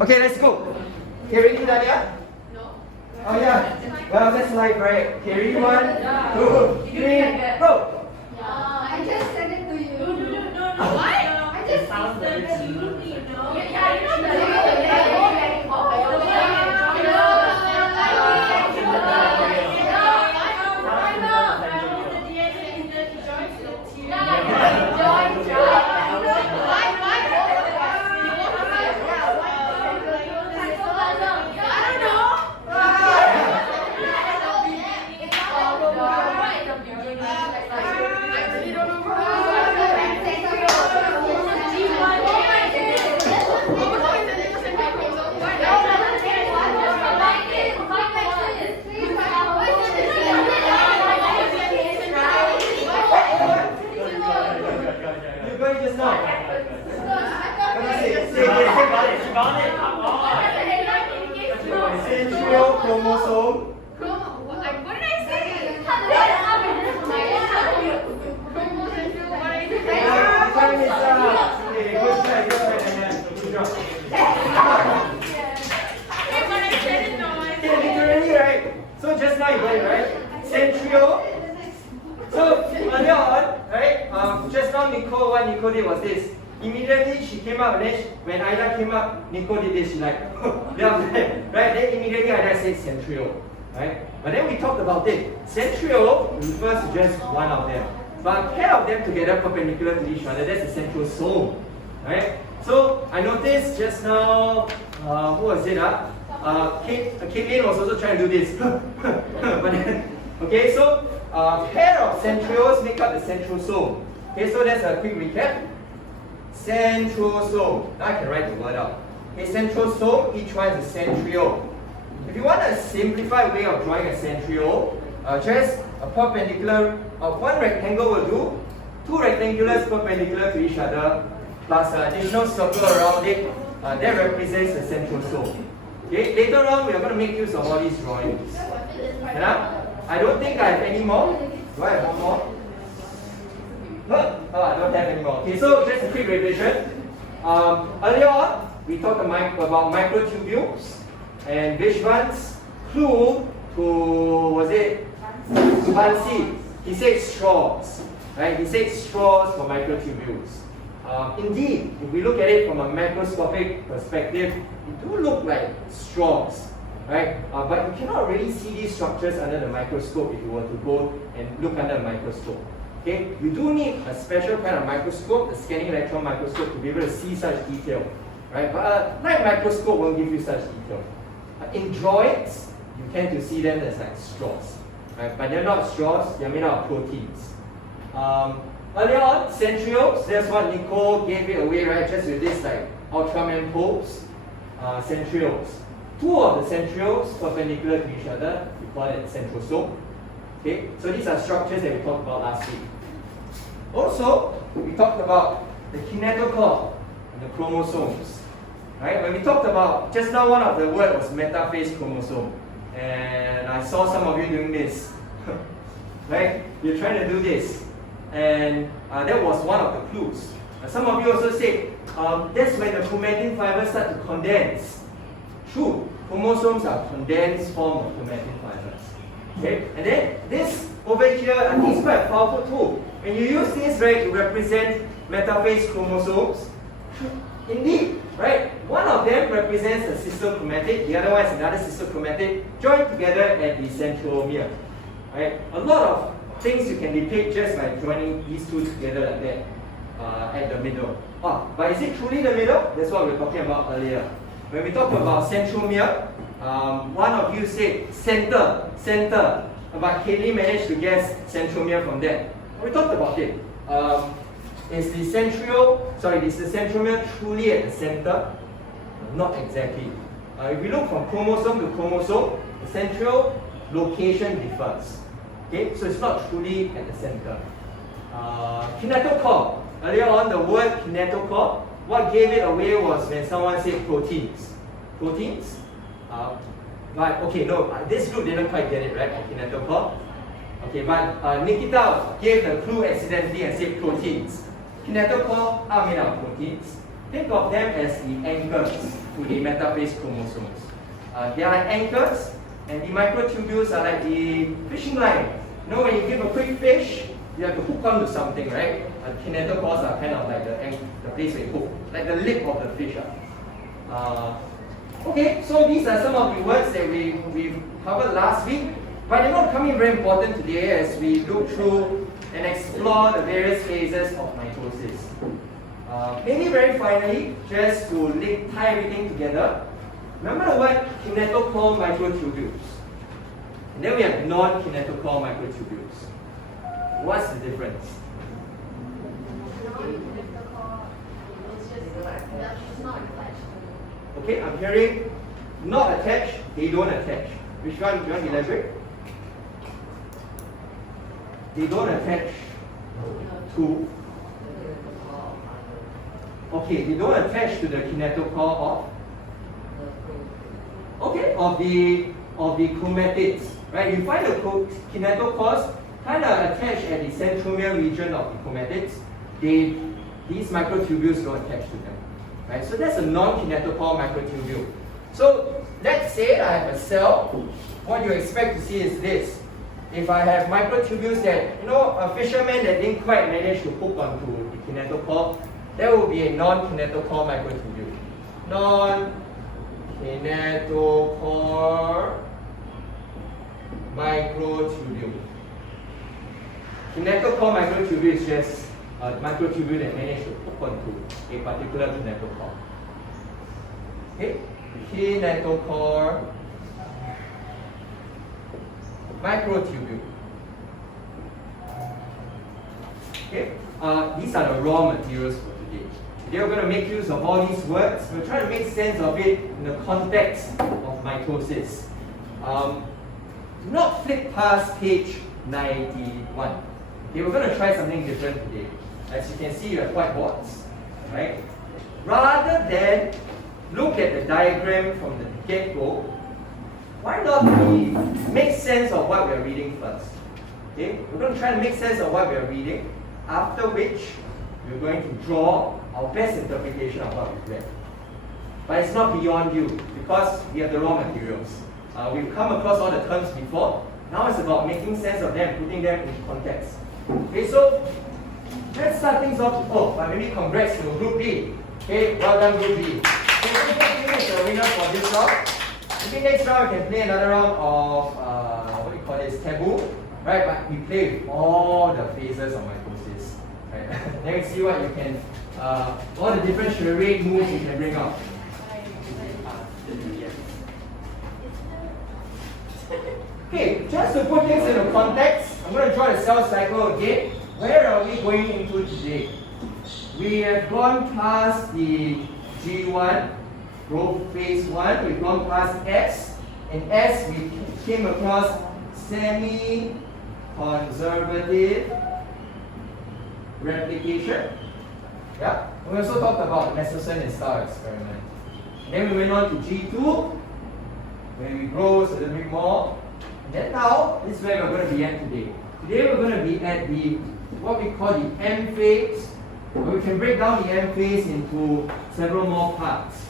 Okay, let's go. Okay, ready, Nadia? No. Oh yeah. Well, that's live, right? Okay, ready? 1, 2, 3, go. I just sent it to you. No. What? I just Sounds sent it to you. no. Yeah, you know the Centriole chromosome. What did I say? Time is up. Okay, good try, good job. Okay, literally, right? So just now you got it, right? Centriole. So earlier on, right? Just now what Nicole did was this. Immediately she came up, and then when Ida came up, Nicole did this. She like, right? Then immediately Ida said centriole, right? But then we talked about it. Centriole refers to just one of them, but a pair of them together perpendicular to each other. That's a centrosome, right? So I noticed just now, who was it? Caitlin was also trying to do this, but then, okay. So a pair of centrioles make up the centrosome. Okay, so that's a quick recap. Centrosome. Now I can write the word out. Okay, centrosome, each one is a centriole. If you want a simplified way of drawing a centriole, just a perpendicular of one rectangle will do, two rectangulars perpendicular to each other, plus an additional circle around it, that represents the centrosome. Okay, later on we are going to make use of all these drawings. I don't think I have any more. Do I have one more? No, I don't have any more. Okay, so just a quick revision. Earlier on, we talked about microtubules and which ones flew to, was it Bansi? He said straws, right? He said straws for microtubules. Indeed, if we look at it from a macroscopic perspective, it do look like straws, right? But you cannot really see these structures under the microscope if you were to go and look under a microscope. Okay, you do need a special kind of microscope, the scanning electron microscope, to be able to see such detail, right? But a light microscope won't give you such detail. In drawings, you tend to see them as like straws, right? But they're not straws; they're made out of proteins. Earlier on, centrioles. That's what Nicole gave it away, right? Just with this like Ultraman pose. Centrioles. Two of the centrioles perpendicular to each other. We call it centrosome. Okay, so these are structures that we talked about last week. Also, we talked about the kinetochore and the chromosomes. Right? When we talked about, just now one of the words was metaphase chromosome. And I saw some of you doing this. Right? You're trying to do this. And that was one of the clues. Some of you also said, that's when the chromatin fibers start to condense. True, chromosomes are condensed form of chromatin fibers. Okay, and then this over here, I think it's quite a powerful tool. When you use this, right, to represent metaphase chromosomes, indeed, right, one of them represents a sister chromatid, the other one is another sister chromatid, joined together at the centromere. Right, a lot of things you can depict just by joining these two together like that at the middle. But is it truly the middle? That's what we were talking about earlier. When we talk about centromere, one of you said center, but Kaylee managed to guess centromere from that. We talked about it. Is the centromere truly at the center? Not exactly. If we look from chromosome to chromosome, the central location differs. Okay, so it's not truly at the center. Kinetochore. Earlier on, the word kinetochore, what gave it away was when someone said proteins. Proteins? But okay, no, this group didn't quite get it right for kinetochore. Okay, but Nikita gave the clue accidentally and said proteins. Kinetochore are made of proteins. Think of them as the anchors. to the metaphase chromosomes. They are like anchors, and the microtubules are like the fishing line. You know, when you give a quick fish, you have to hook onto something, right? Kinetochores are kind of like the place where you hook, like the lip of the fish. Okay, so these are some of the words that we covered last week, but they're not coming very important today as we look through and explore the various phases of mitosis. Maybe very finally, just to tie everything together, remember the word kinetochore microtubules. And then we have non-kinetochore microtubules. What's the difference? Okay, I'm hearing not attached, they don't attach. Which one do you want to elaborate? They don't attach to. Okay, they don't attach to the kinetochore of. Okay, of the chromatids, right? You find the kinetochores kind of attached at the centromere region of the chromatids. These microtubules don't attach to them, right? So that's a non-kinetochore microtubule. So let's say I have a cell. What you expect to see is this. If I have microtubules that, a fisherman that didn't quite manage to hook onto the kinetochore, that will be a non-kinetochore microtubule. Non-kinetochore microtubule. Kinetochore microtubule is just a microtubule that managed to hook onto a particular kinetochore. Okay? Kinetochore microtubule. Okay? These are the raw materials for today. Today we're going to make use of all these words. We'll try to make sense of it in the context of mitosis. Do not flip past page 91. Okay, we're going to try something different today. As you can see, you have whiteboards, right? Rather than look at the diagram from the get-go, why not we make sense of what we are reading first? Okay, we're going to try to make sense of what we are reading, after which we're going to draw our best interpretation of what we've read. But it's not beyond you, because we have the raw materials. We've come across all the terms before. Now it's about making sense of them, putting them into context. Okay, so let's start things off. But maybe congrats to Group B. Okay, well done Group B. Okay, so this is the winner for this round. Maybe next round we can play another round of, taboo. Right, but we play with all the phases of mitosis. Right? Then we see what you can, all the different charade moves you can bring out. Okay, just to put things into context, I'm going to draw the cell cycle again. Where are we going into today? We have gone past the G1, growth phase 1, we've gone past S. In S, we came across semi-conservative replication. Yeah? We also talked about Messerson and Starr experiment. Then we went on to G2, where we grow a little bit more. And then now, this is where we're going to be at today. Today we're going to be at what we call the M phase, where we can break down the M phase into several more parts.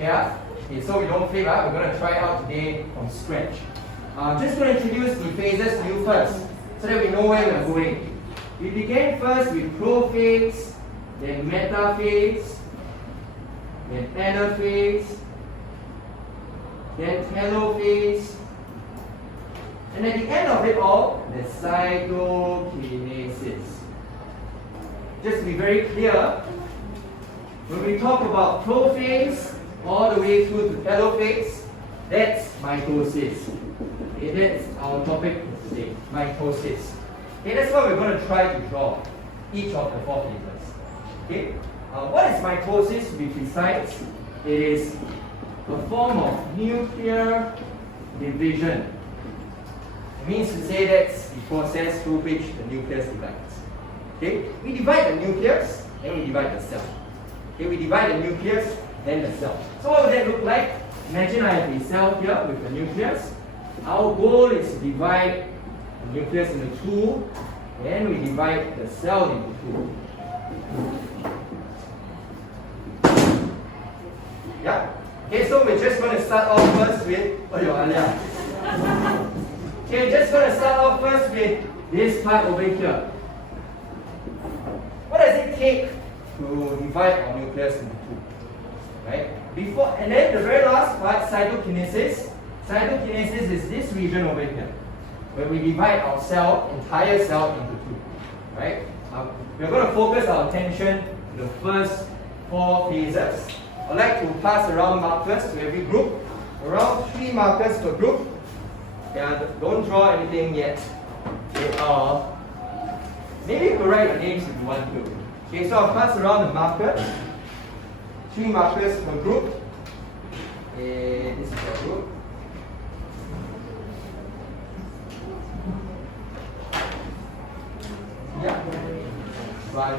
Yeah? Okay, so we don't flip up, we're going to try it out today from scratch. I'm just going to introduce the phases to you first, so that we know where we're going. We began first with prophase, then metaphase, then anaphase, then telophase, and at the end of it all, the cytokinesis. Just to be very clear, when we talk about prophase all the way through to telophase, that's mitosis. Okay, that's our topic for today, mitosis. Okay, that's what we're going to try to draw each of the four phases. Okay, what is mitosis to be precise? It is a form of nuclear division. It means to say that's the process through which the nucleus divides. Okay, we divide the nucleus, then we divide the cell. Okay, we divide the nucleus, then the cell. So what would that look like? Imagine I have a cell here with the nucleus. Our goal is to divide the nucleus into two, then we divide the cell into two. start off first with, okay, just going to start off first with this part over here. What does it take to divide our nucleus into two? Right? Before, and then the very last part, cytokinesis. Cytokinesis is this region over here, where we divide our entire cell into two. Right? We're going to focus our attention to the first 4 phases. I'd like to pass around markers to every group. Around 3 markers per group. Yeah, don't draw anything yet. Okay, maybe you could write your names if you want to. Okay, so I'll pass around the markers. 3 markers per group. This is your group. Yeah. Right.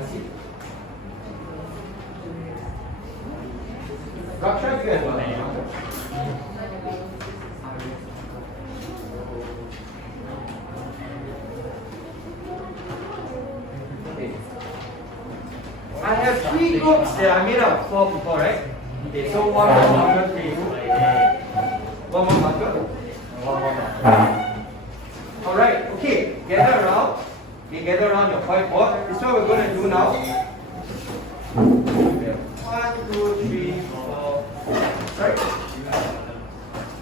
Raksha, you have one marker. I have 3 groups that are made up of 4 people, right? Okay, so one more marker, please. One more marker. One more marker. Alright, okay, gather around. Okay, gather around your whiteboard. This is what we're going to do now. 1, 2, 3, 4. Sorry?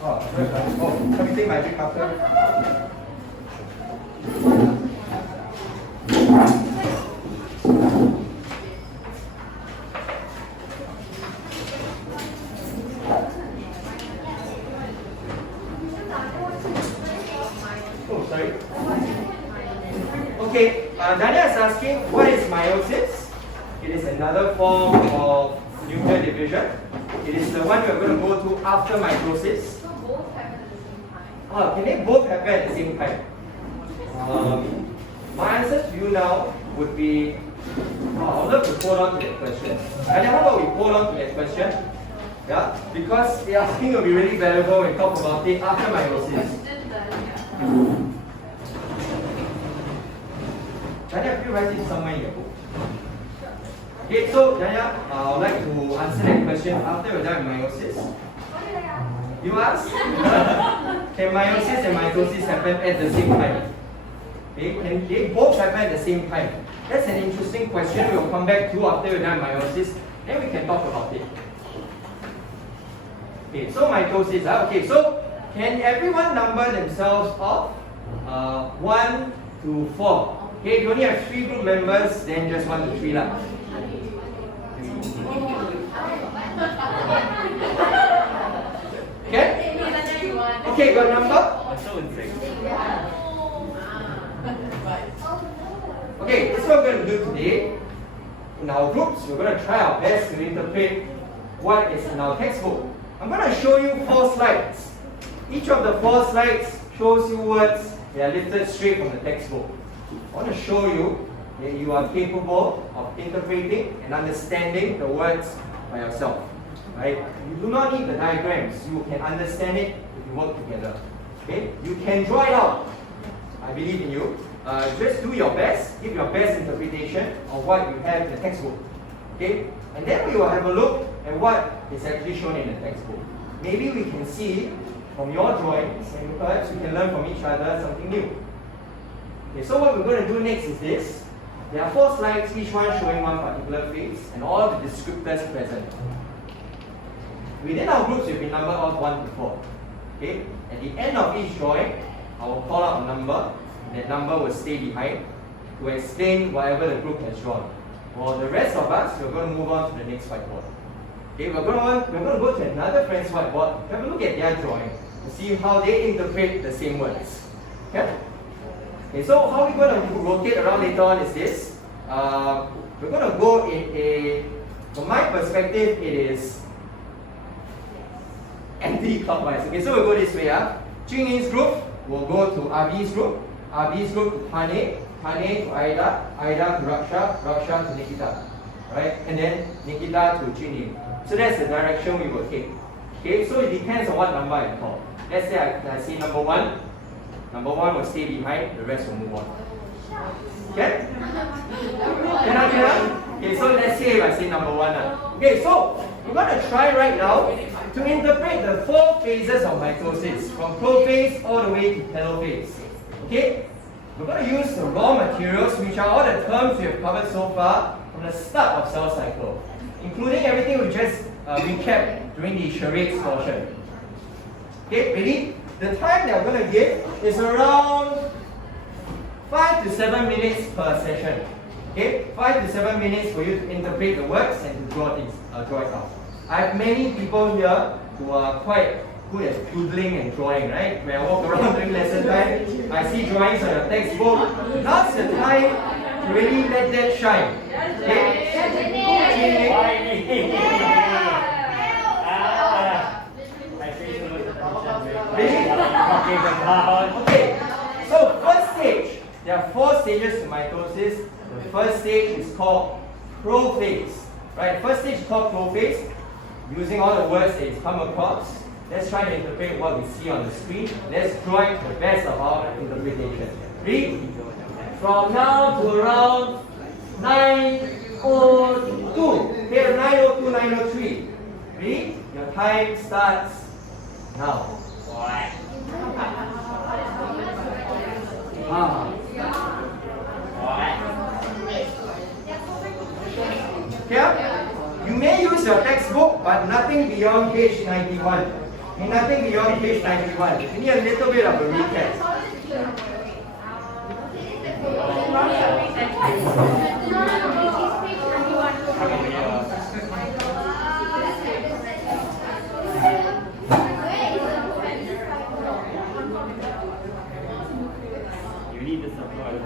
Can we take magic marker? Okay, Dania is asking, what is meiosis? It is another form of nuclear division. It is the one we are going to go to after mitosis. So both happen at the same time. Can they both happen at the same time? My answer to you now would be, I would love to hold on to that question. And how about we hold on to that question? Yeah, because the asking will be really valuable when we talk about it after meiosis. Dania, have you write it somewhere in your book? Okay, so Dania, I would like to answer that question after we're done with meiosis. What did I ask? You ask? Can meiosis and mitosis happen at the same time? Okay, can they both happen at the same time? That's an interesting question. We'll come back to after we're done with meiosis. Then we can talk about it. Okay, so mitosis. Okay, so can everyone number themselves off 1 to 4? Okay, if you only have 3 group members, then just 1 to 3 lah. Okay? Okay, got a number? Okay, this is what we're going to do today. In our groups, we're going to try our best to interpret what is in our textbook. I'm going to show you 4 slides. Each of the 4 slides shows you words that are lifted straight from the textbook. I want to show you that you are capable of interpreting and understanding the words by yourself. Right? You do not need the diagrams. You can understand it if you work together. Okay? You can draw it out. I believe in you. Just do your best. Give your best interpretation of what you have in the textbook. Okay? And then we will have a look at what is actually shown in the textbook. Maybe we can see from your drawings, and perhaps we can learn from each other something new. Okay, so what we're going to do next is this. There are 4 slides, each one showing one particular phase and all the descriptors present. Within our groups, we've been numbered off 1 to 4. Okay? At the end of each drawing, I will call out a number. That number will stay behind to explain whatever the group has drawn. For the rest of us, we're going to move on to the next whiteboard. Okay, we're going to go to another friend's whiteboard, have a look at their drawing to see how they interpret the same words. Okay? Okay, so how we're going to rotate around later on is this. We're going to go from my perspective, it is anti-clockwise. Okay, so we'll go this way. Jing-Yin's group will go to Abi's group, Abi's group to Tane, Tane to Aida, Aida to Raksha, Raksha to Nikita. Right? And then Nikita to Jing-Yin. So that's the direction we will take. Okay, so it depends on what number I call. Let's say I say number 1. Number 1 will stay behind, the rest will move on. Okay? Can I? Okay, so let's see if I say number 1. Okay, so we're going to try right now to interpret the 4 phases of mitosis, from prophase all the way to telophase. Okay? We're going to use the raw materials, which are all the terms we have covered so far from the start of cell cycle, including everything we just recapped during the charades portion. Okay, ready? The time that we're going to give is around 5 to 7 minutes per session. Okay, 5 to 7 minutes for you to interpret the words and to draw things, draw it out. I have many people here who are quite good at doodling and drawing, right? When I walk around during lesson time, I see drawings on your textbook. Now's the time to really let that shine. Okay? Okay, so first stage, there are 4 stages to mitosis. The first stage is called prophase. Right, first stage is called prophase. Using all the words that is come across, let's try to interpret what we see on the screen. Let's draw it to the best of our interpretation. Read. From now to around 9:02. Here, 9:02, 9:03. Read. Your time starts now. Here, you may use your textbook, but nothing beyond page 91. Okay, nothing beyond page 91. You need a little bit of a recap. You need this support.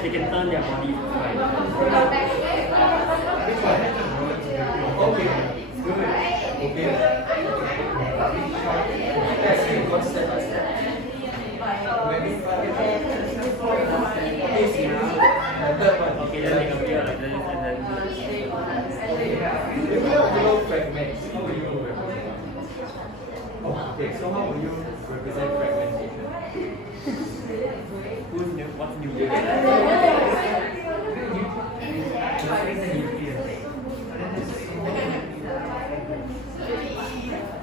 They can turn their body. Okay, good. Okay. Let's see, go step by step. Maybe the third one. Okay, then they appear like this and then. If you have below fragments, how will you represent? Oh, okay, so how will you represent fragmentation? Who's new? What's new?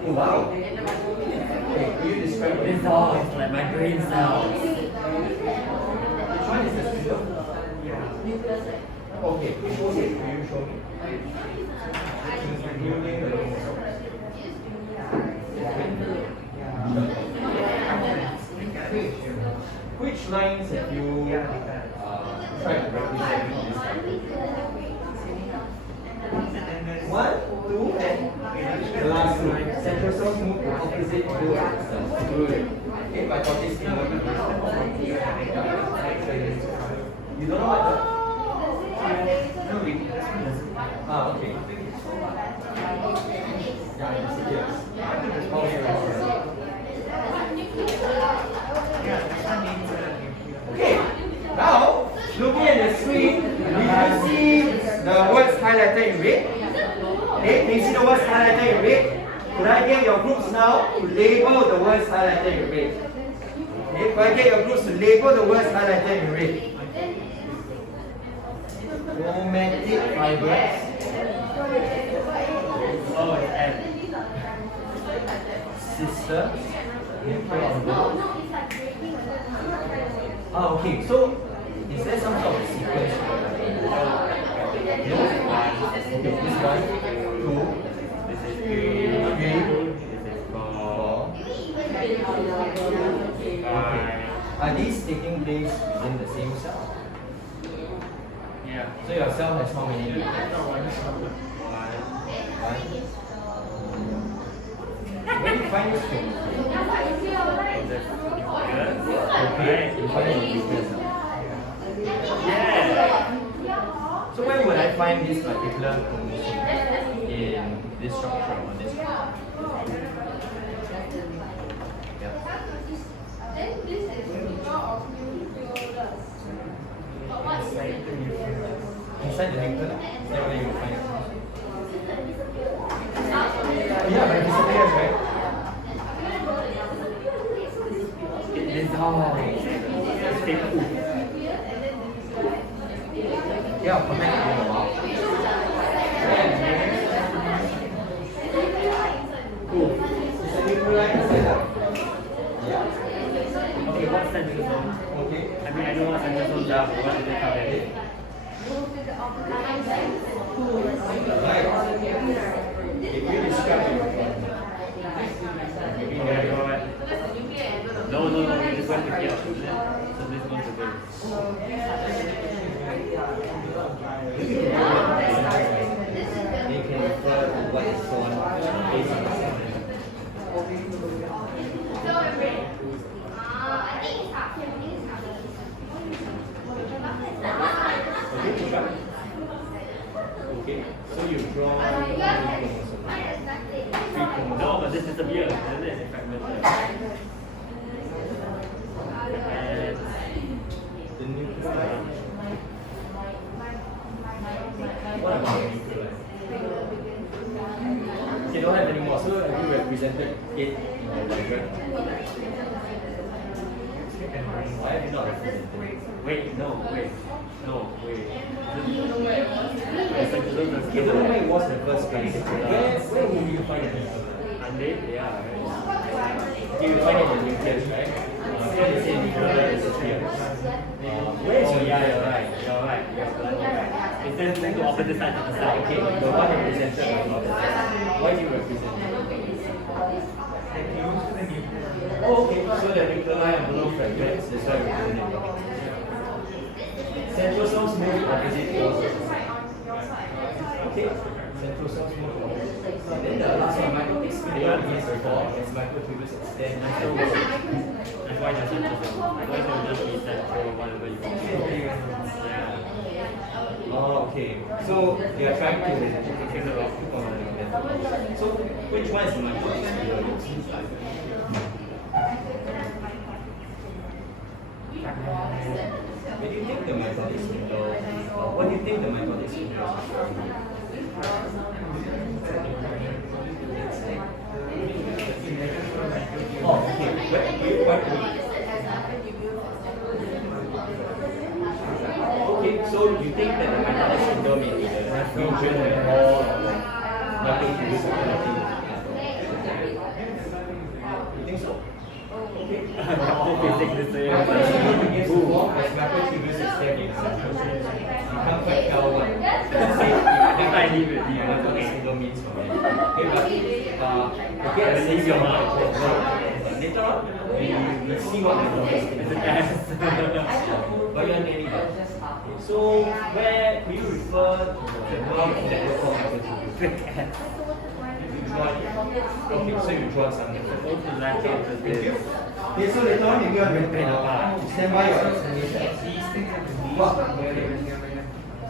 Oh, wow. Okay, will you describe This it? all is like my brain cells. Which one is the spindle? Okay, will you show me? Including the chromosome. Which lines have you tried to represent this time? 1, 2, and the last two. Centrioles move to opposite poles. Good. Okay, my thought is similar to this. You don't know what the? No, okay. Yeah, I see, yes. Okay, now looking at the screen, we can see the words highlighted in red. Okay, can you see the words highlighted in red? now to label the words highlighted in red. Okay, if I get your groups to label the words highlighted in red. Chromatic fibers. Oh, it's N. Sister. Ah, okay. So, is there some sort of sequence? Okay, this one, two, This is three, this is 4, 5. Are these taking place within the same cell? Yeah. So your cell has how many nucleons? 1. Where do you find this thing? Okay, you find it in nucleus. Yeah. So where would I find this particular chromosome in this structure or this structure? Yeah. Inside the nucleus? Is that where you will find it? Yeah, but it disappears, right? It dissolves. Stay cool. Yeah, I'll come back to you in a while. Cool. Is the nuclei inside the... Yeah. Okay, what's centrosome? Okay. I mean, I know what centrosomes are, but what do they cover? Right. If you describe it, No, we just went to here. So this one's a bit. they can refer to what is shown based on the cell. Okay, so you draw three chromosomes. No, but this is a beer, isn't it? Fragmented. And The nuclei. What about the nuclei? Okay, don't have any more. So have you represented it in the diagram? Why have you not represented it? wait. The centrosomes are Okay, don't know where it was in the first place. Where will you find it? And they are, right? Okay, you find it in the nucleus, right? Here they say nuclear is here. Where is Oh, your yeah, nucleus? you're right. It says move to opposite side of the cell. Okay, the one represented by love. Why do you represent it? Oh, okay, so the nuclei are below fragments, that's why we represent it. Centrosomes move opposite poles. Okay, centrosomes move opposite. Then the last one, mitosis, the one begins before, as microtubules extend. That's why they're centrosome. Otherwise they will just be central, whatever you want. Yeah. Oh, okay. So they are trying to fix it off. So which one is the mitosis here? What do you think the mitosis window? What do you think the mitosis window is? Oh, okay. What do you Okay, so you think that the metaphase window may be the region where all microtubules are connecting? You think so? Okay. All physics is the As microtubules extend in centrosomes, you can't quite tell what If I leave it the here, metaphase window means for me. Okay, but get a leave sense your of mind. later on, we see what metaphase It's a window gas. is. But you're nearly there. So where could you refer to the block that we call microtubules? The gas. You draw it. Okay, so you draw something. Supposed to latch onto Thank this. you. Okay, so later on maybe you want to stand by your explanation. What? Okay.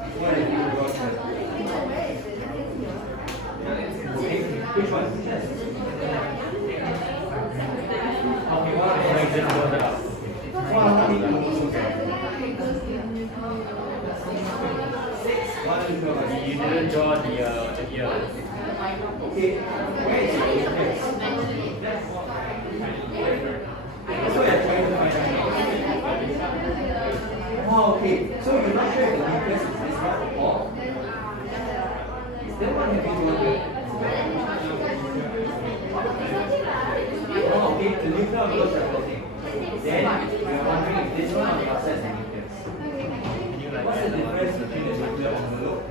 Which one? Okay, what are the examples that are? What are the chromosomes? You didn't draw the ear. Okay, where is your nucleus? Oh, okay, the nuclear envelopes are floating. Then we are wondering if this one on the outside is a nucleus. What's the difference between the nuclear envelope?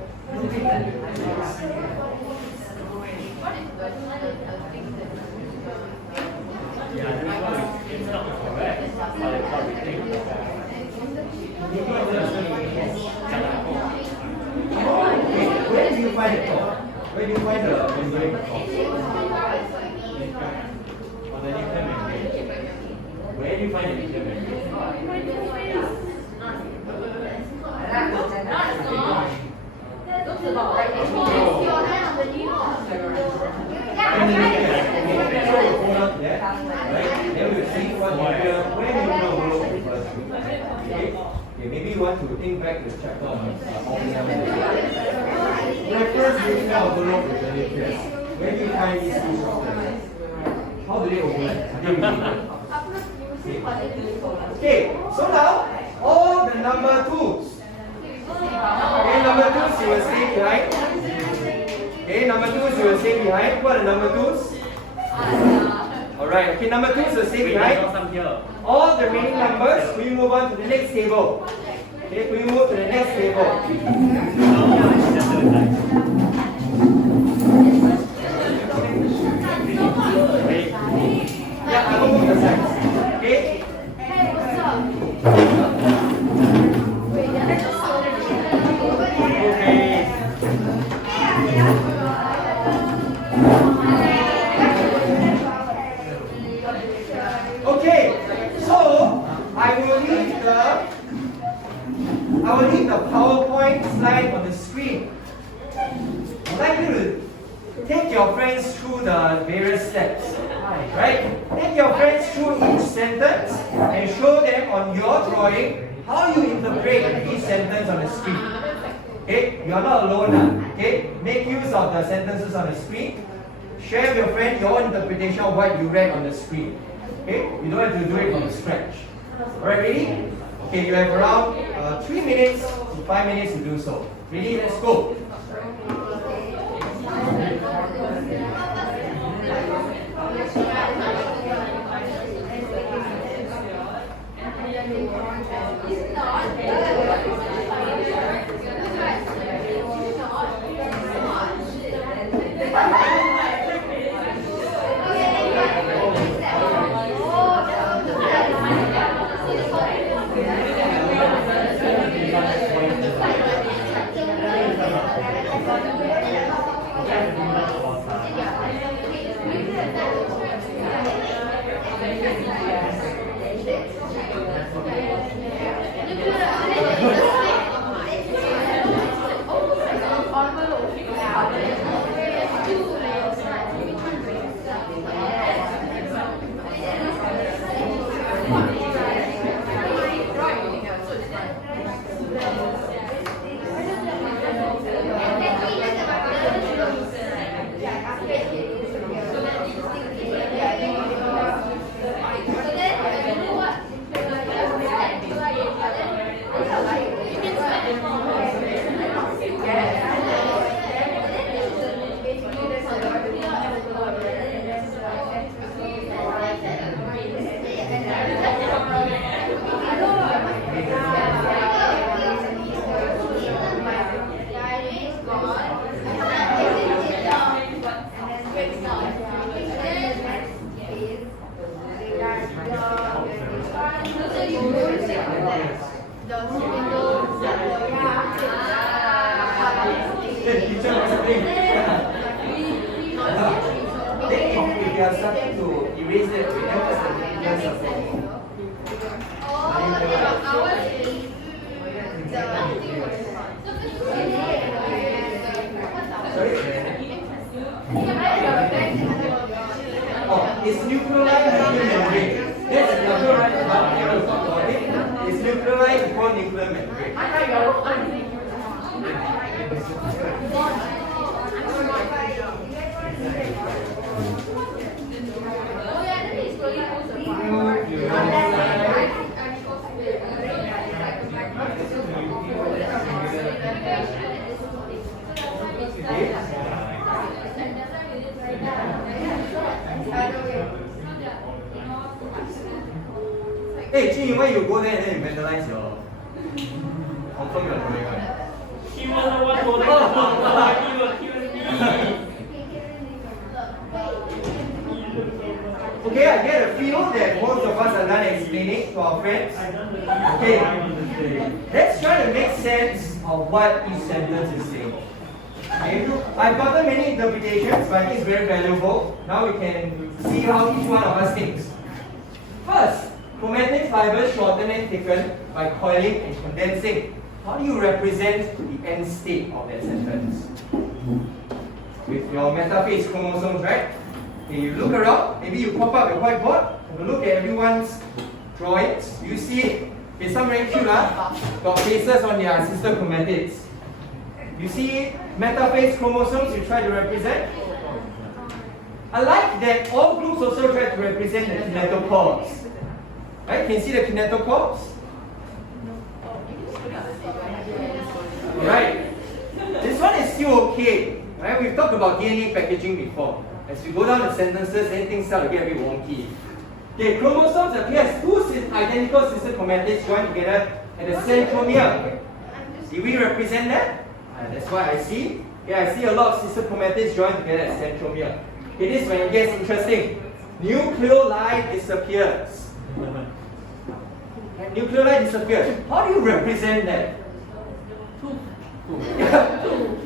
Yeah, this one is not correct, but it's what we think. Nuclear envelope is where do you find the core? Where do you find the membrane core? On the nuclear membrane. Where do you find the nuclear membrane? And the nucleus. Okay, so we'll hold on to that. Right? Then we'll see what nuclear, where nuclear envelope refers to. Okay? Okay, maybe you want to think back to the chapter on organelles. Reference nuclear envelope with the nucleus. Where do you find these two structures? How do they overlap? Are they related? Okay, so now all the number 2s. Okay, number 2s you will stay behind. Okay, number 2s you will stay behind. What are the number 2s? Alright, okay, number 2s will stay behind. All the remaining numbers, we move on to the next table. Okay, we move to the next table. Yeah, I will move the sides. Okay? Okay, so I will leave the PowerPoint slide on the screen. I'd like you to take your friends through the various steps. Right? Take your friends through each sentence and show them on your drawing how you interpret each sentence on the screen. Okay? You are not alone now. Okay? Make use of the sentences on the screen. Share with your friend your interpretation of what you read on the screen. Okay? You don't have to do it from scratch. Alright, ready? Okay, you have around 3 minutes to 5 minutes to do so. Ready? Let's go. If you are starting to erase it, remember the nucleus of it's nucleolide nuclear membrane. That's a nucleolide about it's nucleolide before nuclear membrane. Hey, Jin, why you go there and then you vandalize your confirm your drawing, right? He was the one holding the ball. He was me. Okay, I get a feel that most of us are done explaining to our friends. Okay, let's try to make sense of what each sentence is saying. Okay, I've gotten many interpretations, but I think it's very valuable. Now we can see how each one of us thinks. First, chromatin fibers shorten and thicken by coiling and condensing. How do you represent the end state of that sentence? With your metaphase chromosomes, right? Okay, you look around, maybe you pop up your whiteboard, have a look at everyone's drawings. You see, okay, some very cute, got faces on their sister chromatids. You see metaphase chromosomes you try to represent. I like that all groups also try to represent the kinetochores. Right? Can you see the kinetochores? Right. This one is still okay. Right? We've talked about DNA packaging before. As we go down the sentences, then things start to get a bit wonky. Okay, chromosomes appear as two identical sister chromatids joined together at the centromere. Did we represent that? That's what I see. Yeah, I see a lot of sister chromatids joined together at centromere. It is when it gets interesting. Nucleoli disappears. And nucleoli disappears. How do you represent that?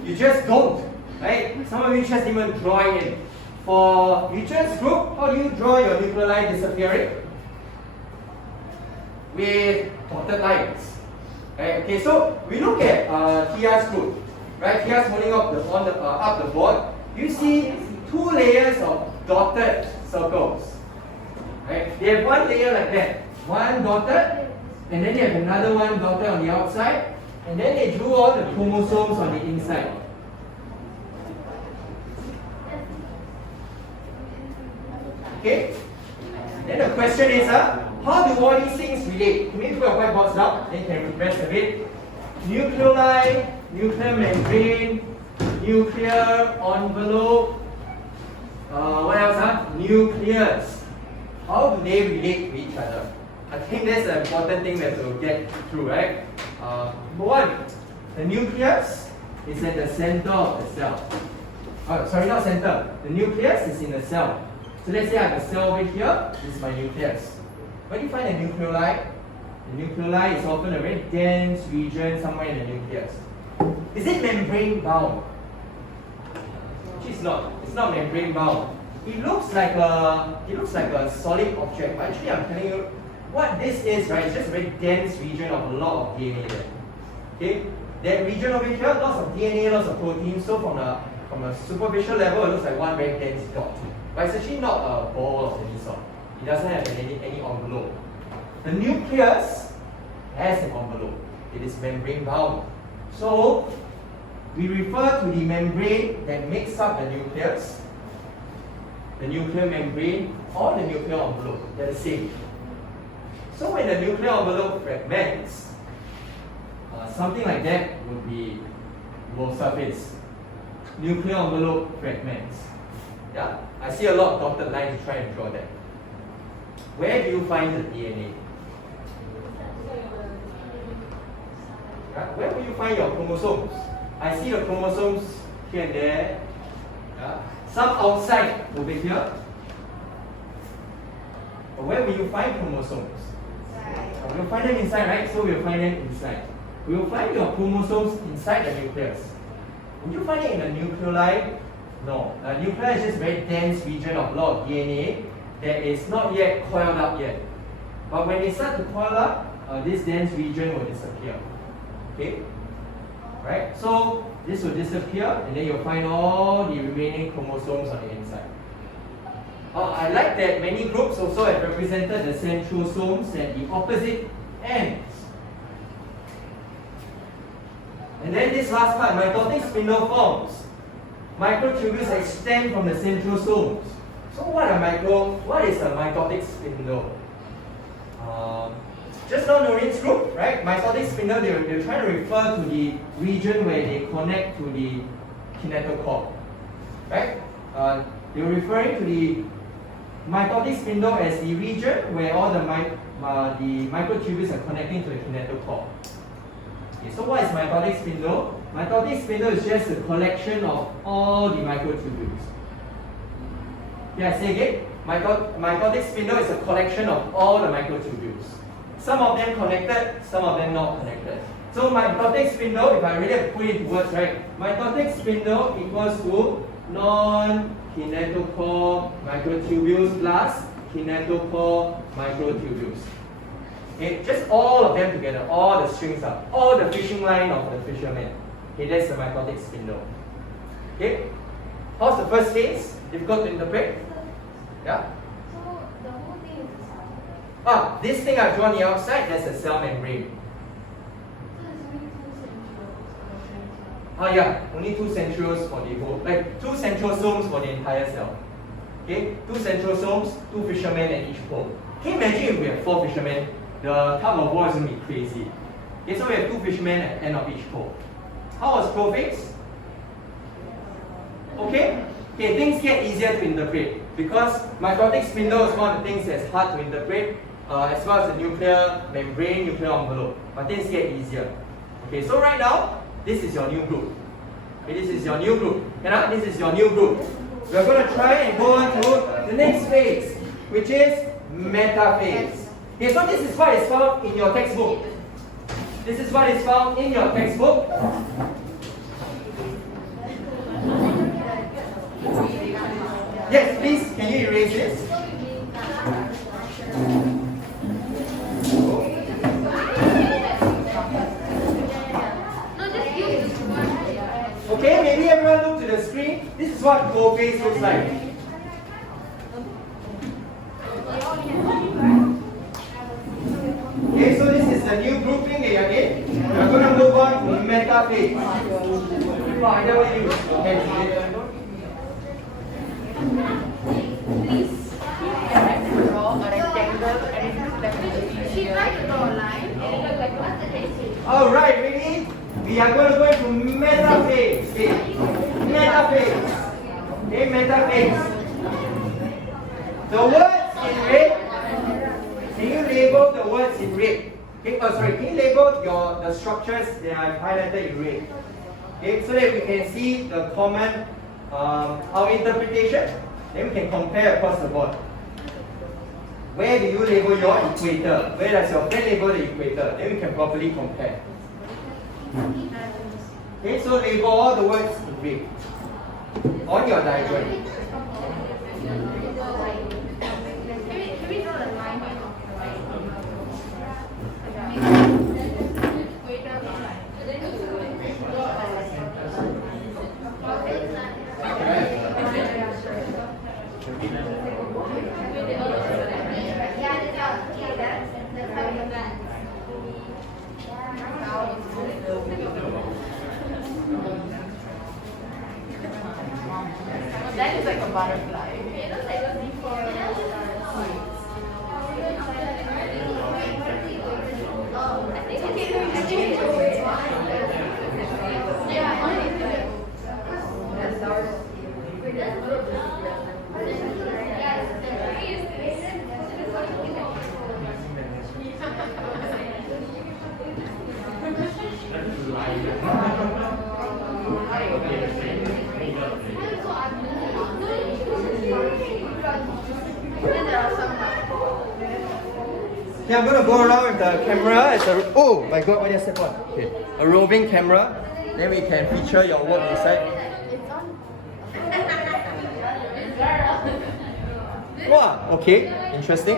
You just don't. Right? Some of you just even draw it in. For Richard's group, how do you draw your nucleoli disappearing? With dotted lines. Right? Okay, so we look at Tia's group. Right? Tia's holding up up the board. You see two layers of dotted circles. Right? They have one layer like that. One dotted, and then they have another one dotted on the outside, and then they drew all the chromosomes on the inside. Okay? Then the question is, how do all these things relate? Can we put your whiteboards down? Then you can rest a bit. Nucleoli, nuclear membrane, nuclear envelope, what else? Nucleus. How do they relate to each other? I think that's the important thing that we'll get through, right? Number one, the nucleus is at the center of the cell. Oh, sorry, not center. The nucleus is in the cell. So let's say I have a cell over here, this is my nucleus. Where do you find the nucleoli? The nucleoli is often a very dense region somewhere in the nucleus. Is it membrane bound? Actually, it's not. It's not membrane bound. It looks like a solid object, but actually I'm telling you what this is, right? It's just a very dense region of a lot of DNA there. Okay? That region over here, lots of DNA, lots of protein, so from a superficial level, it looks like one very dense dot. But it's actually not a ball of any sort. It doesn't have any envelope. The nucleus has an envelope. It is membrane bound. So we refer to the membrane that makes up the nucleus, the nuclear membrane, or the nuclear envelope. They're the same. So when the nuclear envelope fragments, something like that will surface. Nuclear envelope fragments. Yeah, I see a lot of dotted lines to try and draw that. Where do you find the DNA? Yeah, where will you find your chromosomes? I see the chromosomes here and there. Yeah. Some outside over here. But where will you find chromosomes? We'll find them inside, right? So we'll find them inside. We will find your chromosomes inside the nucleus. Would you find it in the nucleoli? No. The nucleus is just a very dense region of a lot of DNA that is not yet coiled up yet. But when they start to coil up, this dense region will disappear. Okay? Right? So this will disappear and then you'll find all the remaining chromosomes on the inside. I like that many groups also have represented the centrosomes at the opposite ends. And then this last part, mitotic spindle forms. Microtubules extend from the centrosomes. So what is a mitotic spindle? Just now Noreen's group, right? Mitotic spindle, they're trying to refer to the region where they connect to the kinetochore. Right? They're referring to the mitotic spindle as the region where all the microtubules are connecting to the kinetochore. Okay, so what is mitotic spindle? Mitotic spindle is just a collection of all the microtubules. Yeah, say again. Mitotic spindle is a collection of all the microtubules. Some of them connected, some of them not connected. So mitotic spindle, if I really have to put it into words, right? Mitotic spindle equals to non-kinetochore microtubules plus kinetochore microtubules. Okay, just all of them together, all the strings up, all the fishing line of the fisherman. Okay, that's the mitotic spindle. Okay, how's the first case? Difficult to interpret? Yeah? So the whole thing is a cell. This thing I've drawn the outside, that's a cell membrane. So there's only 2 centrioles. Yeah, only 2 centrioles for the whole, like 2 centrosomes for the entire cell. Okay, 2 centrosomes, 2 fishermen at each pole. Can you imagine if we have 4 fishermen? The tug of war is going to be crazy. Okay, so we have 2 fishermen at the end of each pole. How was prophase? Okay? Okay, things get easier to interpret because mitotic spindle is one of the things that's hard to interpret as well as the nuclear membrane, nuclear envelope. But things get easier. Okay, so right now, this is your new group. Okay, this is your new group. This is your new group. We're going to try and go on to the next phase, which is metaphase. Okay, so this is what is found in your textbook. This is what is found in your textbook. Yes, please, can you erase this? Okay, maybe everyone look to the screen. This is what prophase looks like. Okay, so this is the new grouping that you're in. We're going to move on to metaphase. Either way you can see it. Please draw a rectangle and she tried to draw a line and it looked like what's the next? Alright, ready? We are going to go into metaphase. Okay. Metaphase. Okay, metaphase. The words in red. Can you label the words in red? Okay, can you label the structures that I've highlighted in red? Okay, so that we can see the common our interpretation. Then we can compare across the board. Where do you label your equator? Where does your friend label the equator? Then we can properly compare. Okay, so label all the words in red on your diagram. Can we draw the line? That is like a butterfly. It looks like a before. I think Okay, I'm going to go around with the camera as a... Oh my god, what did I step on? Okay, a roving camera. Then we can feature your work inside. Wow, okay, interesting.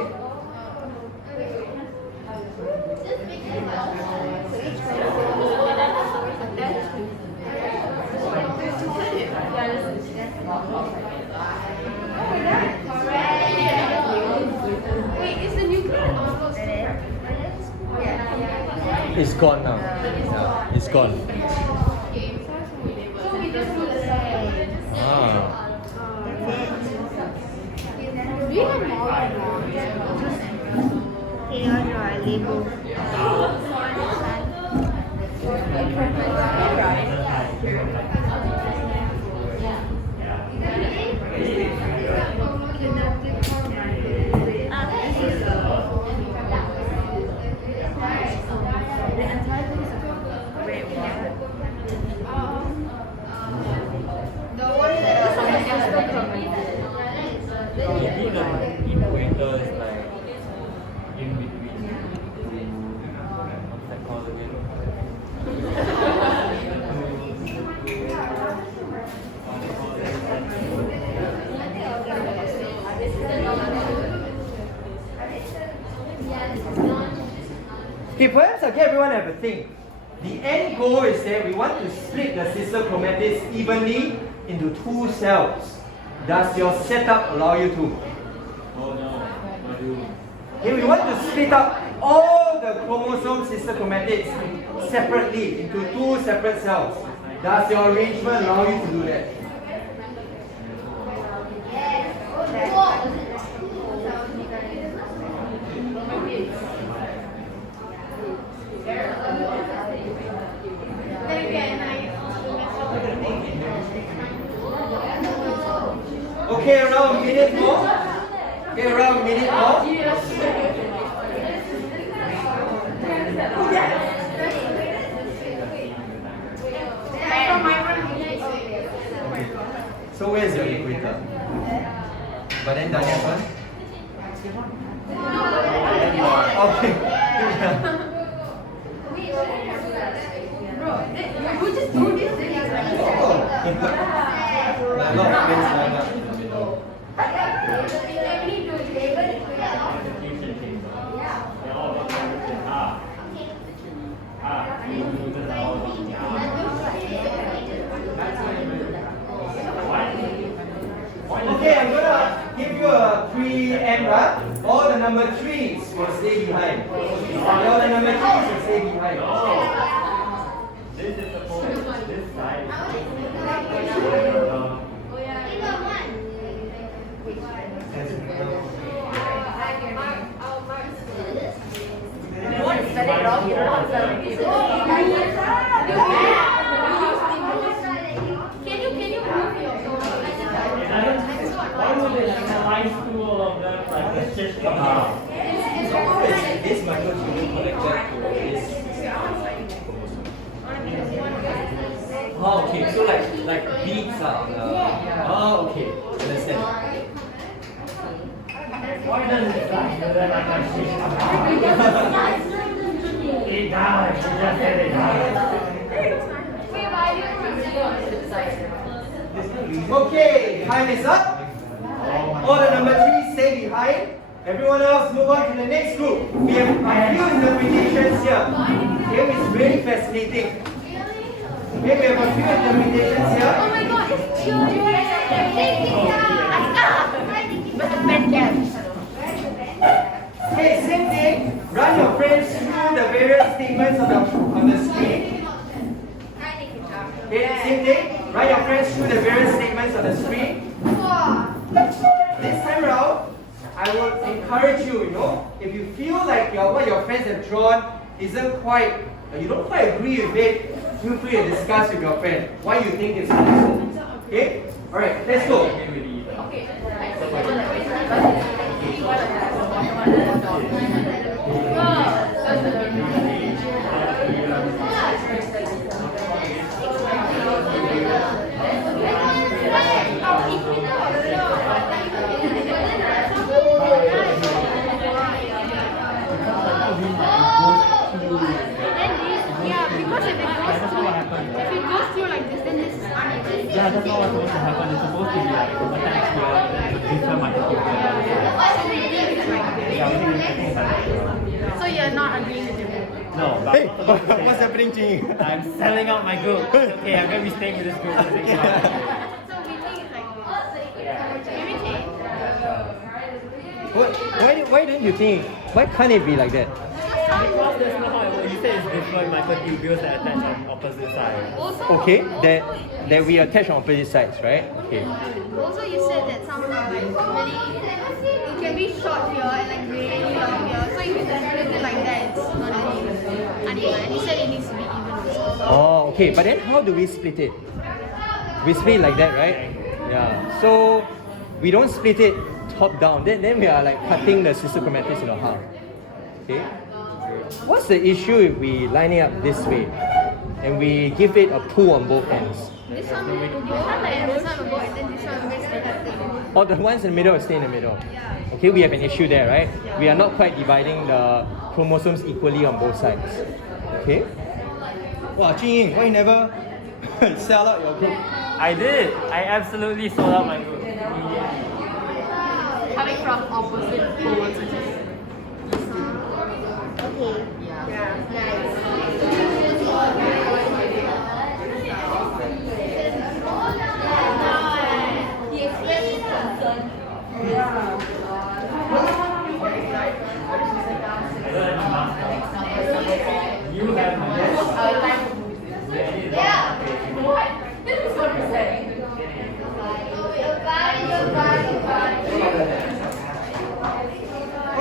It's gone now. Yeah, it's gone. Ah. Do you have more? Here are your labels. Okay, perhaps I'll get everyone to have a think. The end goal is that we want to split the sister chromatids evenly into 2 cells. Does your setup allow you to? Oh no, I do. Okay, we want to split up all the chromosome sister chromatids separately into 2 separate cells. Does your arrangement allow you to do that? Okay, around a minute more. Okay, around a minute more. So where's your equator? But then Daniel first? Okay. You just do this thing. A lot of things lined up in the middle. Okay, I'm gonna give you a preamp, right? All the number 3s will stay behind. All the number 3s will stay behind. This is supposed this side. What is that wrong? You don't know Can you prove your Why would it analyze through all of them like it's just This microtubule connected to this chromosome. Oh, okay. So like beads are on the. Oh, okay. Understand. why does it die? Then I can see it died. She just said it died. Okay, time is up. All the number 3 stay behind. Everyone else move on to the next group. We have a few interpretations here. Okay, it's really fascinating. Okay, we have a few interpretations here. Oh my god, it's children. Okay, same thing. Run your friends through the various statements on the screen. Okay, same thing. Run your friends through the various statements on the screen. This time around, I would encourage you, if you feel like what your friends have drawn isn't quite, you don't quite agree with it, feel free to discuss with your friend why you think it's wrong. Okay? Alright, let's go. Yeah, that's not what's supposed to happen. It's supposed to be like attached here and different microtubule. Yeah, we think it's So you're not agreeing with him? No, but Hey, what's happening, Jing? I'm selling out my group. Okay, I'm going to be staying with this group. So we think it's like maybe change. Why don't you think? Why can't it be like that? Because that's not how it works. You said it's different microtubules that attach on opposite sides. Okay, that we attach on opposite sides, right? Okay. Also, you said that some are like really, it can be short here and like really long here. So if you split it like that, it's not uneven. And you said it needs to be even also. Oh, okay. But then how do we split it? We split it like that, right? Yeah. So we don't split it top down. Then we are like cutting the sister chromatids in half. Okay. What's the issue if we line it up this way and we give it a pull on both ends? This one will go and this one will go and then this one will get split. Or the ones in the middle will stay in the middle. Okay, we have an issue there, right? We are not quite dividing the chromosomes equally on both sides. Okay? Wow, Jing, why you never sell out your group? I did. I absolutely sold out my group. Coming from opposite poles, which is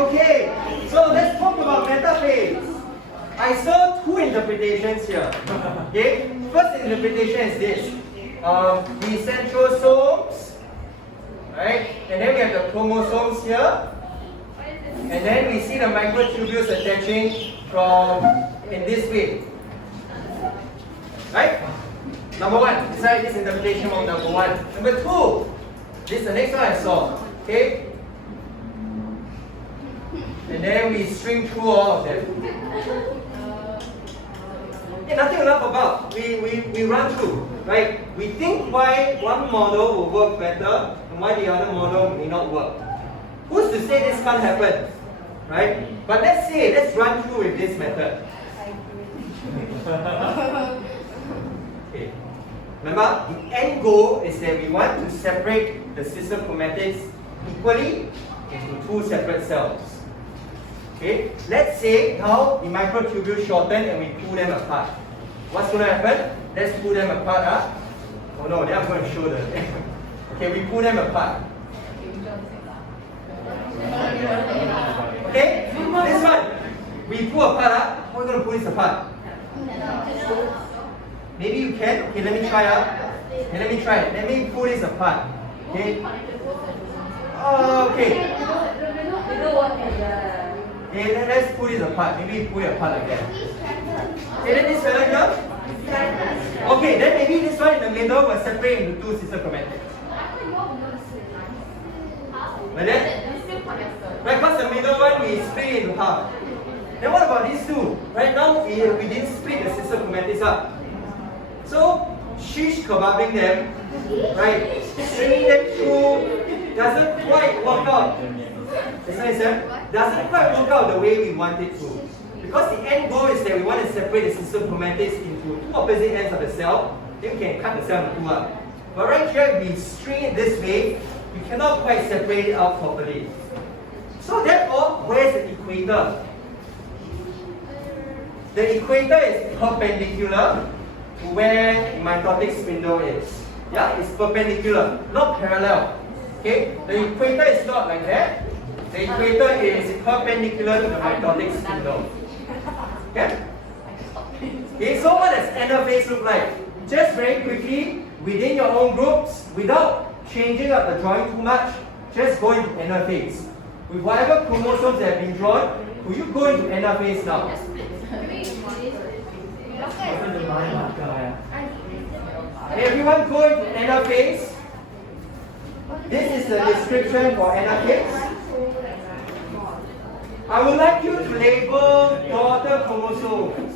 Okay, so let's talk about metaphase. I saw two interpretations here. Okay, first interpretation is this: the centrosomes, right? And then we have the chromosomes here, and then we see the microtubules attaching from in this way, right? Number one, decide this interpretation of number one. Number two, this is the next one I saw. Okay. And then we string through all of them. Okay, nothing to laugh about. We run through, right? We think why one model will work better and why the other model may not work. Who's to say this can't happen? Right? But let's run through with this method. Okay. Remember, the end goal is that we want to separate the sister chromatids equally into two separate cells. Okay, let's say now the microtubules shorten and we pull them apart. What's going to happen? Let's pull them apart. Oh no, then I'm going to show the. Okay, we pull them apart. Okay, this one we pull apart. How are we going to pull this apart? Maybe you can. Okay, let me try. Okay, let me try it. Let me pull this apart. Okay. Okay. Okay, let's pull this apart. Maybe pull it apart like that. Okay, then this fella here. Okay, then maybe this one in the middle will separate into two sister chromatids. Like that? Right, because the middle one we split into half. Then what about these two? Right now we didn't split the sister chromatids up. So shish kebabing them, right? Stringing them through doesn't quite work out. Doesn't quite work out the way we want it to. Because the end goal is that we want to separate the sister chromatids into two opposite ends of the cell, then we can cut the cell into two up. But right here, we string it this way, we cannot quite separate it out properly. So therefore, where's the equator? The equator is perpendicular to where the mitotic spindle is. Yeah, it's perpendicular, not parallel. Okay, the equator is not like that. The equator is perpendicular to the mitotic spindle. Okay? Okay, so what does anaphase look like? Just very quickly, within your own groups, without changing up the drawing too much, just go into anaphase. With whatever chromosomes that have been drawn, will you go into anaphase now? Everyone go into anaphase. This is the description for anaphase. I would like you to label daughter chromosomes.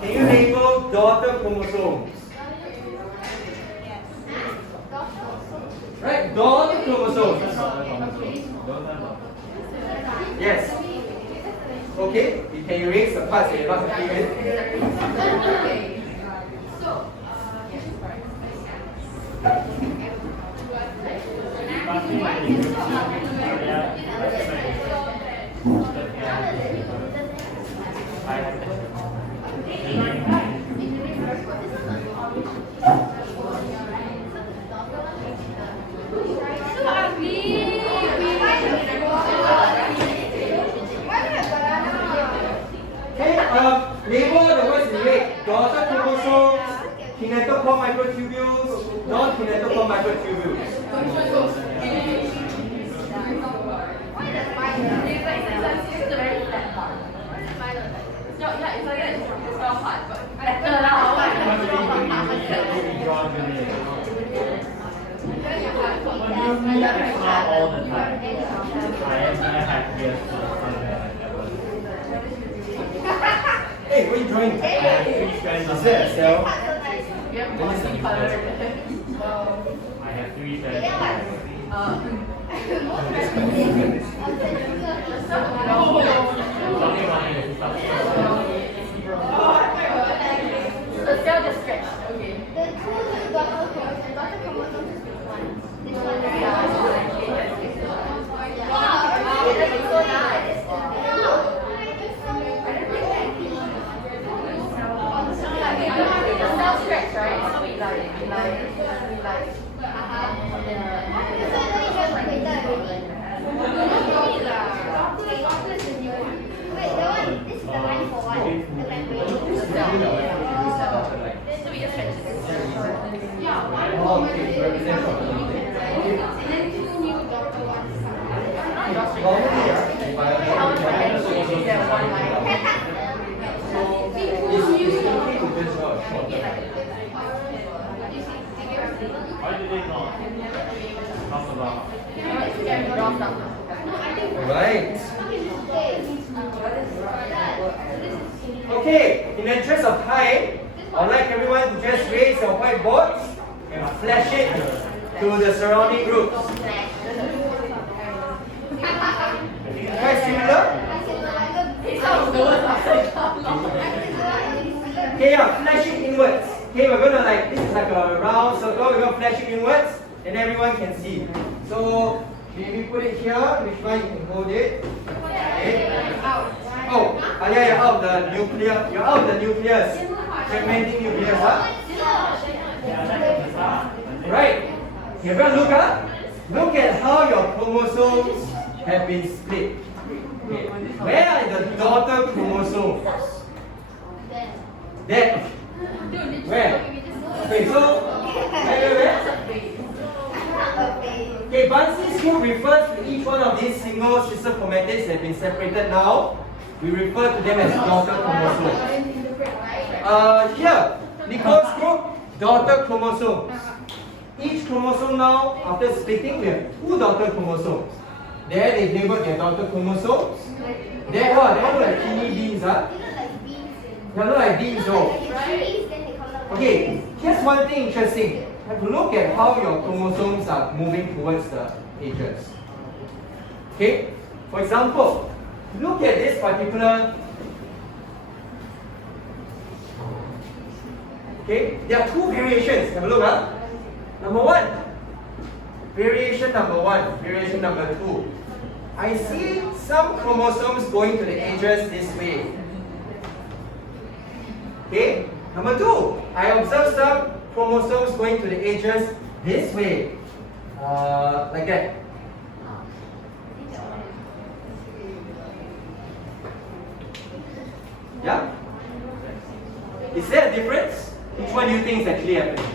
Can you label daughter chromosomes? Right, daughter chromosomes. Yes. Okay, you can erase the parts that you're not happy with. Label the words in red. Daughter chromosomes, kinetochore microtubules, non-kinetochore microtubules. All the time. Hey, what are you drawing? I have 3 strands Is of that a cell? I have 3 strands The cell just stretched. Okay. The two daughter chromosomes is one. This one is so nice. The cell stretch, right? So we like. Why did they not talk about? Alright. Okay, in the interest of time, I'd like everyone to just raise your whiteboards and flash it to the surrounding groups. Quite similar? Okay, yeah, flash it inwards. Okay, we're gonna this is like a round circle, we're gonna flash it inwards and everyone can see. So, maybe put it here, which one you can hold it. Okay. Oh, yeah, out the nucleus. You're out the nucleus. Fragmenting nucleus, huh? Right. Everyone look up. Look at how your chromosomes have been split. Okay. Where are the daughter chromosomes? There. Where? Okay, so where? Okay, Bunsen's group refers to each one of these single sister chromatids that have been separated now. We refer to them as daughter chromosomes. Here, Nicole's group, daughter chromosomes. Each chromosome now, after splitting, we have 2 daughter chromosomes. There they labeled their daughter chromosomes. There, they look like kidney beans, huh? They look like beans, though. Okay, here's one thing interesting. Have a look at how your chromosomes are moving towards the edges. Okay, for example, look at this particular. Okay, there are 2 variations. Have a look, huh? Number 1, variation number 1, variation number 2. I see some chromosomes going to the edges this way. Okay, number 2, I observe some chromosomes going to the edges this way, like that. Yeah? Is there a difference? Which one do you think is actually happening?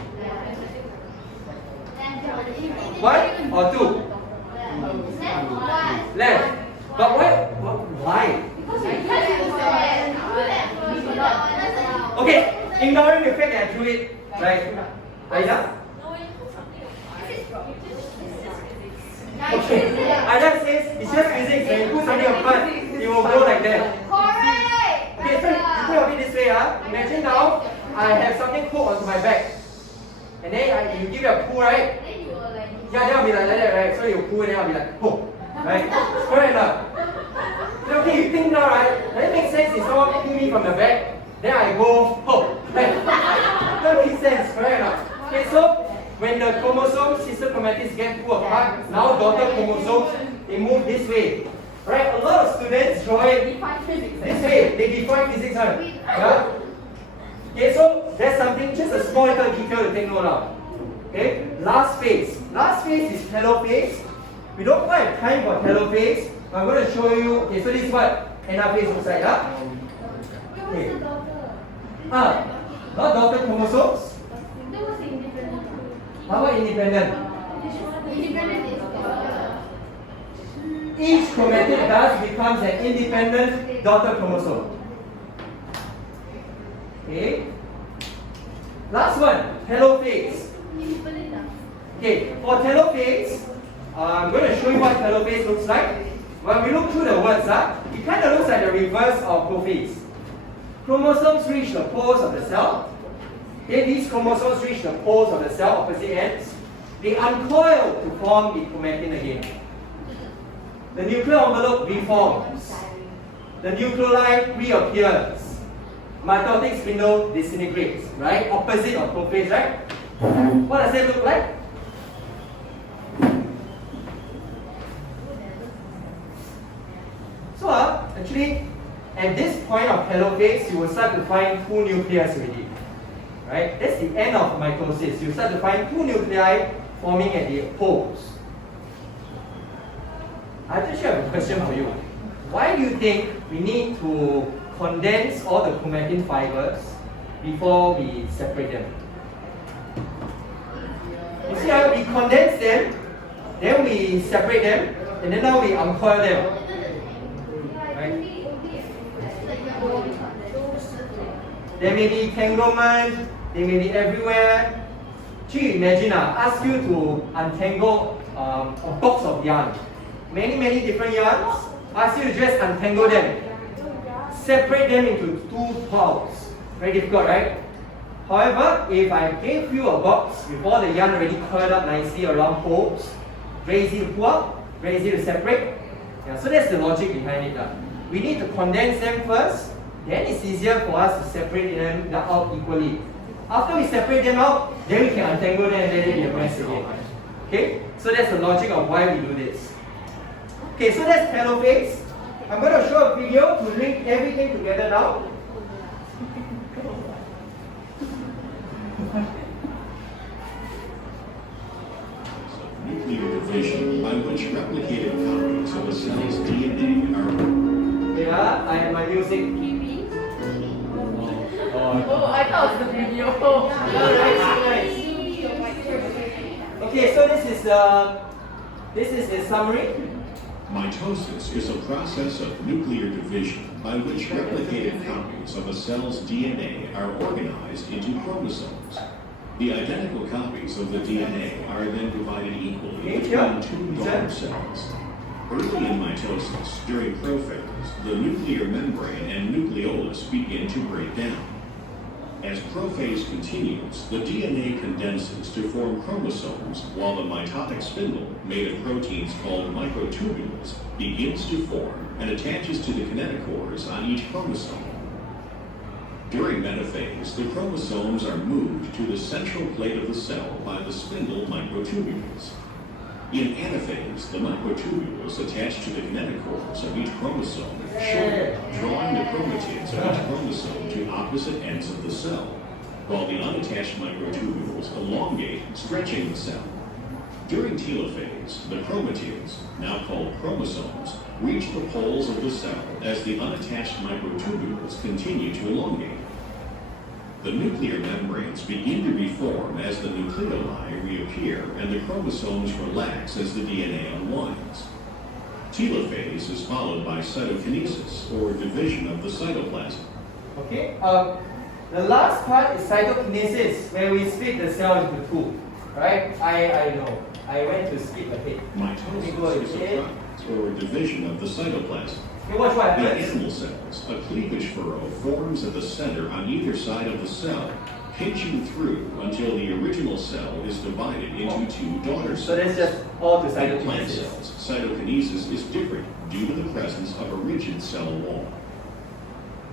1 or 2? Left. But why? Okay, ignoring the fact that I drew it, right? Aida? Okay, Aida says it's just physics. When you put something apart, it will go like that. Okay, so think of it this way, imagine now I have something hooked onto my back, and then you give it a pull, right? Yeah, then I'll be like that, right? So you pull, and then I'll be like, hook, right? Correct enough. Okay, you think now, right? That makes sense if someone pull me from the back, then I go hook, right? That makes sense, correct enough. Okay, so when the chromosomes, sister chromatids get pulled apart, now daughter chromosomes, they move this way. Right? A lot of students draw it this way. They define physics, huh? Yeah? Okay, so there's something, just a small little detail to take note of. Okay, last phase. Last phase is telophase. We don't quite have time for telophase. I'm going to show you. Okay, so this is what anaphase looks like. Okay. Not daughter chromosomes. How about independent? Each chromatid thus becomes an independent daughter chromosome. Okay. Last one, telophase. Okay, for telophase, I'm going to show you what telophase looks like. When we look through the words, it kind of looks like the reverse of prophase. Chromosomes reach the poles of the cell. Okay, these chromosomes reach the poles of the cell, opposite ends. They uncoil to form the chromatin again. The nuclear envelope reforms. The nucleoli reappears. Mitotic spindle disintegrates, right? Opposite of prophase, right? What does it look like? So actually, at this point of telophase, you will start to find 2 nuclei already. Right? That's the end of mitosis. You start to find 2 nuclei forming at the poles. I just have a question for you. Why do you think we need to condense all the chromatin fibers before we separate them? You see how we condense them, then we separate them, and then now we uncoil them. Right? There may be entanglement, they may be everywhere. imagine, ask you to untangle a box of yarn. Many different yarns. Ask you to just untangle them. Separate them into two piles. Very difficult, right? However, if I gave you a box with all the yarn already curled up nicely around holes, very easy to pull up, very easy to separate. Yeah, so that's the logic behind it. We need to condense them first, then it's easier for us to separate them out equally. After we separate them out, then we can untangle them and let it be a mess again. Okay? So that's the logic of why we do this. Okay, so that's telophase. I'm going to show a video to link everything together now. Nuclear division by which replicated copies of a cell's DNA are. Yeah, I have my music. Oh, I thought it was the video. Nice. Okay, so this is the summary. Mitosis is a process of nuclear division by which replicated copies of a cell's DNA are organized into chromosomes. The identical copies of the DNA are then divided equally between two daughter cells. Early in mitosis, during prophase, the nuclear membrane and nucleolus begin to break down. As prophase continues, the DNA condenses to form chromosomes, while the mitotic spindle, made of proteins called microtubules, begins to form and attaches to the kinetochores on each chromosome. During metaphase, the chromosomes are moved to the central plate of the cell by the spindle microtubules. In anaphase, the microtubules attach to the kinetochores of each chromosome with short, drawing the chromatids of each chromosome to opposite ends of the cell, while the unattached microtubules elongate, stretching the cell. During telophase, the chromatids, now called chromosomes, reach the poles of the cell as the unattached microtubules continue to elongate. The nuclear membranes begin to reform as the nucleoli reappear and the chromosomes relax as the DNA unwinds. Telophase is followed by cytokinesis, or division of the cytoplasm. Okay, the last part is cytokinesis, where we split the cell into two. Right? I know. I went to skip ahead. Mitosis is a process or division of the cytoplasm. Okay, watch what In happens. animal cells, a cleavage furrow forms at the center on either side of the cell, pinching through until the original cell is divided into two daughter So cells. that's just all to In plant cytokinesis. cells, cytokinesis is different due to the presence of a rigid cell wall.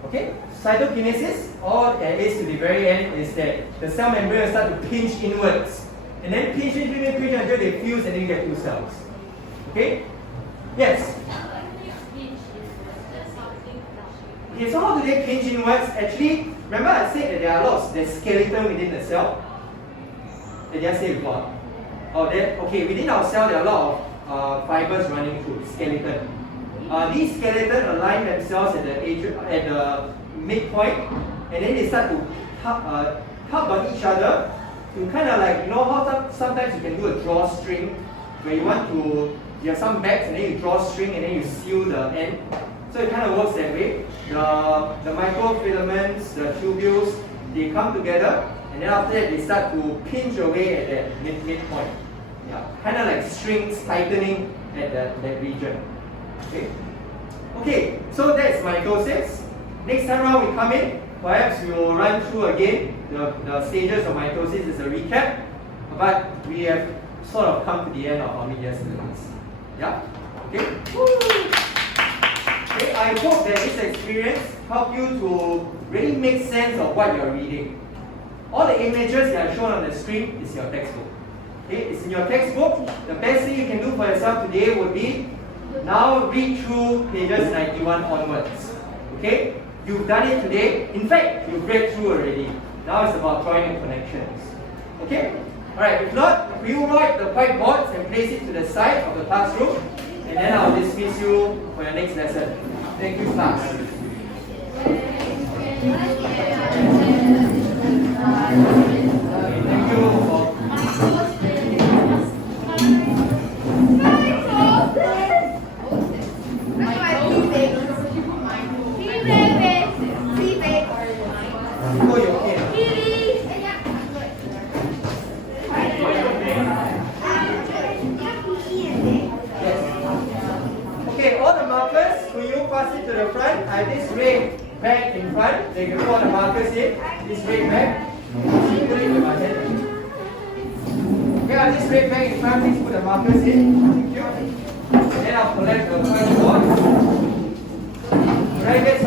Okay, cytokinesis, all there is to the very end is that the cell membrane will start to pinch inwards. And then pinch until they fuse and then you get two cells. Okay? Yes? Okay, so how do they pinch inwards? Actually, remember I said that there are lots, there's skeleton within the cell? Did I say before? Okay, within our cell there are a lot of fibers running through, skeleton. These skeleton align themselves at the midpoint, and then they start to hug on each other to kind of like, you know how sometimes you can do a drawstring where you have some bags and then you draw string and then you seal the end. So it kind of works that way. The microfilaments, the tubules, they come together and then after that they start to pinch away at that midpoint. Yeah, kind of like strings tightening at that region. Okay, so that's mitosis. Next time around we come in, perhaps we will run through again the stages of mitosis as a recap, but we have sort of come to the end of our mid-year syllabus. Yeah? Okay? Okay, I hope that this experience helped you to really make sense of what you're reading. All the images that are shown on the screen is your textbook. Okay, it's in your textbook. The best thing you can do for yourself today would be now read through pages 91 onwards. Okay? You've done it today. In fact, you've read through already. Now it's about drawing the connections. Okay? Alright, if not, we will write the whiteboards and place it to the side of the classroom. And then I'll dismiss you for your next lesson. Thank you, class. Thank you for pass it to the front. I have this red bag in front. They can put all the markers in. This red bag. See, put it with my hand. Okay, I have this red bag in front. Please put the markers in. Thank you. Then I'll collect the first one. When I get